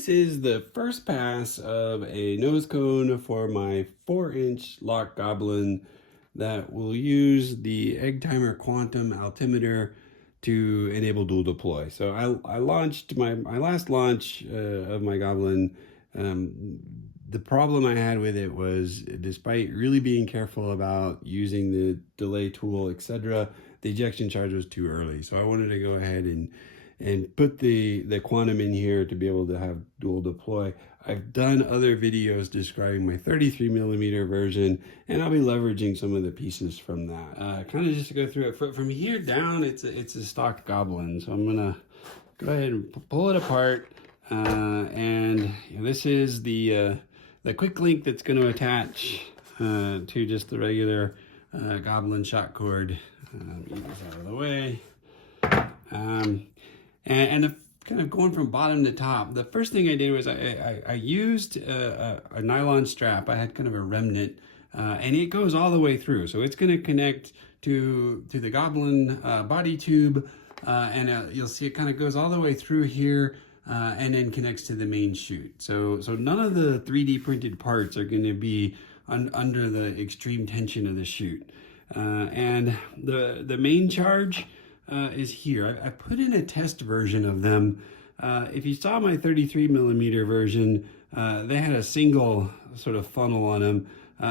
This is the first pass of a nose cone for my 4-inch LOC Goblin that will use the Eggtimer Quantum altimeter to enable dual deploy. So I launched my last launch of my Goblin. The problem I had with it was, despite really being careful about using the delay tool, etc., the ejection charge was too early. So I wanted to go ahead and put the quantum in here to be able to have dual deploy. I've done other videos describing my 33mm version, and I'll be leveraging some of the pieces from that. Kind of just to go through it. From here down, it's a stock Goblin. So I'm gonna go ahead and pull it apart. And this is the quick link that's going to attach to just the regular Goblin shot cord. Get this out of the way. And the, kind of going from bottom to top, the first thing I did was I used a nylon strap. I had kind of a remnant, and it goes all the way through. So it's going to connect to the Goblin body tube, and you'll see it kind of goes all the way through here, and then connects to the main chute. So none of the 3D printed parts are going to be under the extreme tension of the chute. And the main charge is here. I put in a test version of them. If you saw my 33mm version, they had a single sort of funnel on them.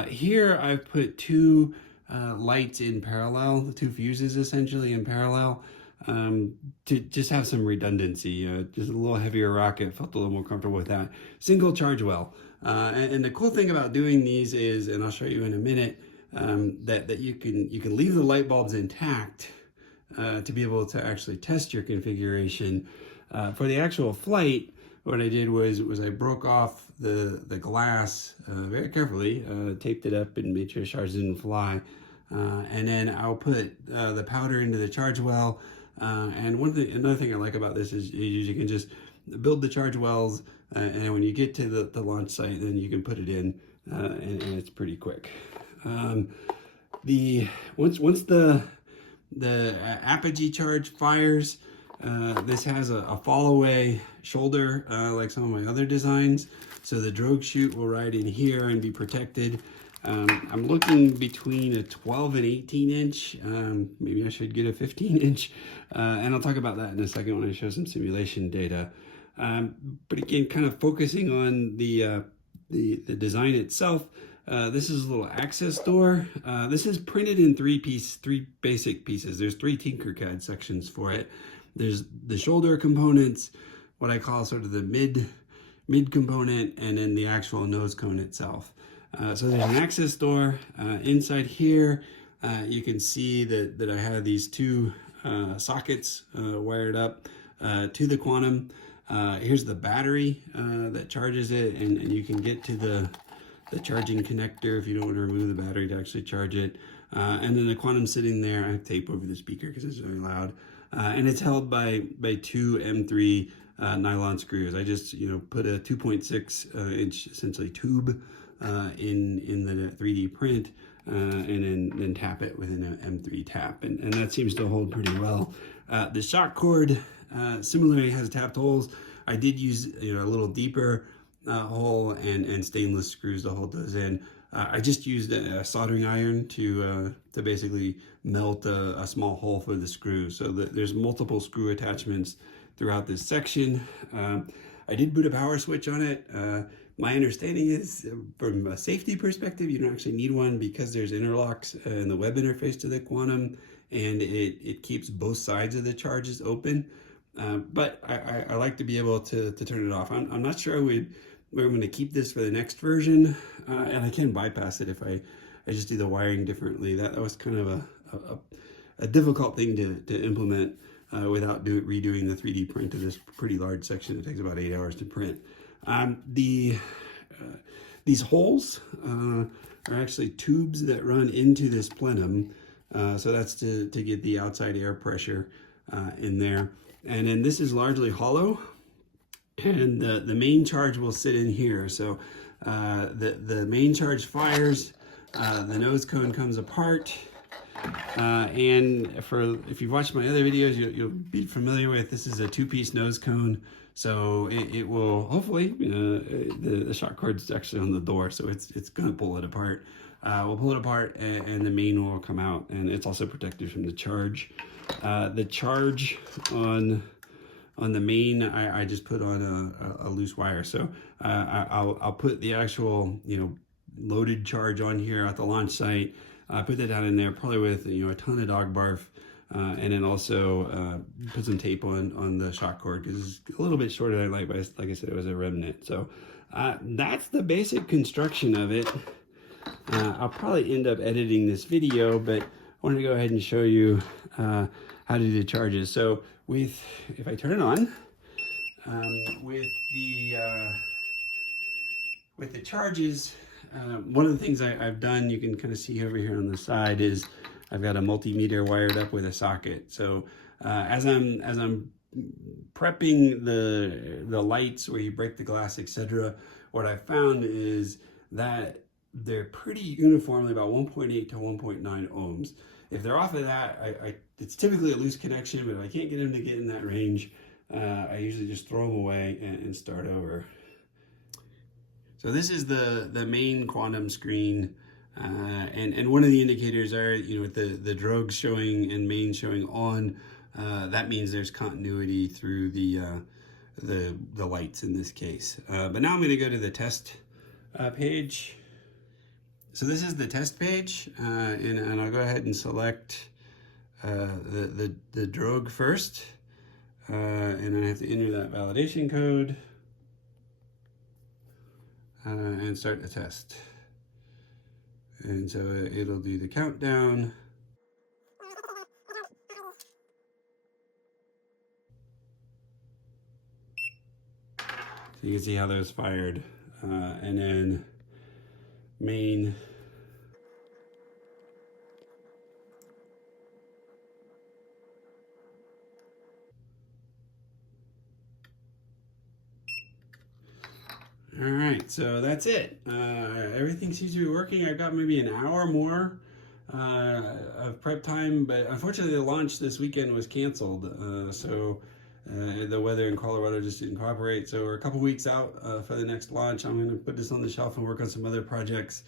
Here I've put two lights in parallel, the two fuses essentially in parallel, to just have some redundancy. Just a little heavier rocket, felt a little more comfortable with that. Single charge well. And the cool thing about doing these is, and I'll show you in a minute, that you can leave the light bulbs intact to be able to actually test your configuration. For the actual flight, what I did was I broke off the glass very carefully, taped it up and made sure the charge didn't fly. And then I'll put the powder into the charge well. And another thing I like about this is you can just build the charge wells, and then when you get to the launch site, then you can put it in, and it's pretty quick. Once the apogee charge fires, this has a fall away shoulder like some of my other designs, so the drogue chute will ride in here and be protected. I'm looking between a 12 and 18 inch. Maybe I should get a 15 inch, and I'll talk about that in a second when I show some simulation data. But again, kind of focusing on the design itself. This is a little access door. This is printed in three basic pieces. There's 3 TinkerCAD sections for it. There's the shoulder components, what I call sort of the mid component, and then the actual nose cone itself. So there's an access door. Inside here, you can see that I have these 2 sockets wired up to the Quantum. Here's the battery that charges it, and you can get to the charging connector if you don't want to remove the battery to actually charge it. And then the Quantum sitting there. I have tape over the speaker because it's very loud. And it's held by 2 M3 nylon screws. I just put a 2.6 inch essentially tube in the 3D print, and then tap it with an M3 tap, and that seems to hold pretty well. The shock cord similarly has tapped holes. I did use a little deeper hole and stainless screws to hold those in. I just used a soldering iron to basically melt a small hole for the screw, so that there's multiple screw attachments throughout this section. I did put a power switch on it. My understanding is, from a safety perspective, you don't actually need one because there's interlocks in the web interface to the Quantum, and it keeps both sides of the charges open. But I like to be able to turn it off. I'm not sure where I'm going to keep this for the next version, and I can bypass it if I just do the wiring differently. That was kind of a difficult thing to implement without redoing the 3D print of this pretty large section. It takes about 8 hours to print. These holes are actually tubes that run into this plenum, so that's to get the outside air pressure in there. And then this is largely hollow, and the main charge will sit in here. So the main charge fires, the nose cone comes apart, and if you've watched my other videos, you'll be familiar with this is a 2-piece nose cone. So it will hopefully, the shock cord's actually on the door, so it's gonna pull it apart. We'll pull it apart, and the main will come out, and it's also protected from the charge. The charge on the main, I just put on a loose wire. So I'll put the actual, loaded charge on here at the launch site. Put that down in there, probably with, a ton of dog barf. And then also put some tape on the shock cord, because it's a little bit shorter than I like, but like I said, it was a remnant. So that's the basic construction of it. I'll probably end up editing this video, but I wanted to go ahead and show you how to do the charges. So if I turn it on, with the charges, one of the things I've done, you can kind of see over here on the side, is I've got a multimeter wired up with a socket. So as I'm prepping the lights where you break the glass, etc., what I found is that they're pretty uniformly about 1.8 to 1.9 ohms. If they're off of that, it's typically a loose connection, but if I can't get them to get in that range, I usually just throw them away and start over. So this is the main quantum screen, and one of the indicators are, with the drogues showing and main showing on, that means there's continuity through the lights in this case. But now I'm going to go to the test page. So this is the test page, and I'll go ahead and select the drogue first, and then I have to enter that validation code. And start the test. And so it'll do the countdown. So you can see how those fired. And then main. All right, so that's it. Everything seems to be working. I've got maybe an hour more of prep time, but unfortunately the launch this weekend was canceled. So the weather in Colorado just didn't cooperate. So we're a couple weeks out for the next launch. I'm gonna put this on the shelf and work on some other projects.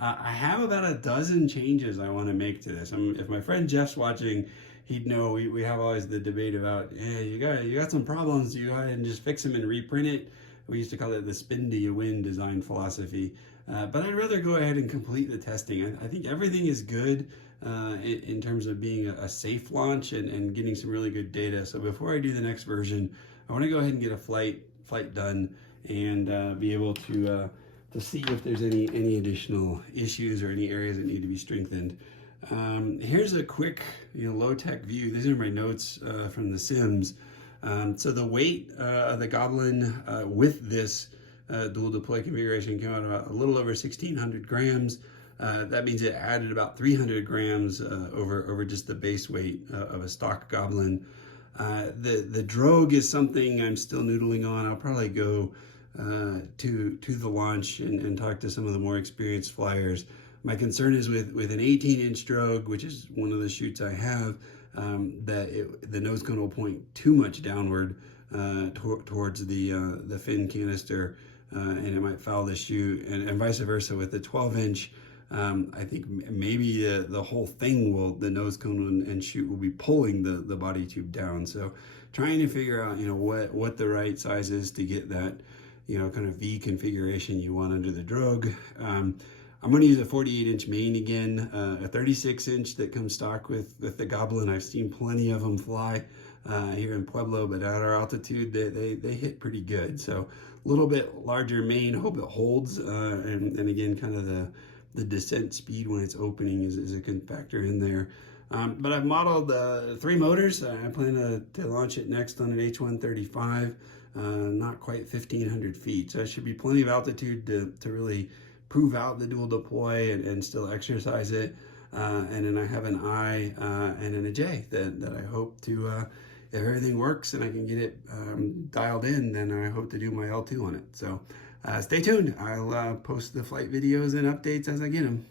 I have about a dozen changes I wanna make to this. If my friend Jeff's watching, he'd know we have always the debate about, hey, you got some problems, you go ahead and just fix them and reprint it. We used to call it the spin till you win design philosophy. But I'd rather go ahead and complete the testing. I think everything is good in terms of being a safe launch and getting some really good data. So before I do the next version, I want to go ahead and get a flight done and be able to see if there's any additional issues or any areas that need to be strengthened. Here's a quick low-tech view. These are my notes from the Sims. So the weight of the Goblin with this dual deploy configuration came out about a little over 1,600 grams. That means it added about 300 grams over just the base weight of a stock Goblin. The drogue is something I'm still noodling on. I'll probably go to the launch and talk to some of the more experienced flyers. My concern is with an 18-inch drogue, which is one of the chutes I have, that the nose cone will point too much downward towards the fin canister, and it might foul the chute, and vice versa with the 12-inch. I think maybe the whole thing the nose cone and chute will be pulling the body tube down. So trying to figure out what the right size is to get that kind of V configuration you want under the drogue. I'm going to use a 48-inch main again, a 36-inch that comes stock with the Goblin. I've seen plenty of them fly here in Pueblo, but at our altitude, they hit pretty good. So a little bit larger main, hope it holds. And again, kind of the descent speed when it's opening is a good factor in there. But I've modeled 3 motors. I plan to launch it next on an H-135, not quite 1,500 feet. So it should be plenty of altitude to really prove out the dual deploy and still exercise it. And then I have an I and then a J that I hope to, if everything works and I can get it dialed in, then I hope to do my L2 on it. So stay tuned. I'll post the flight videos and updates as I get them.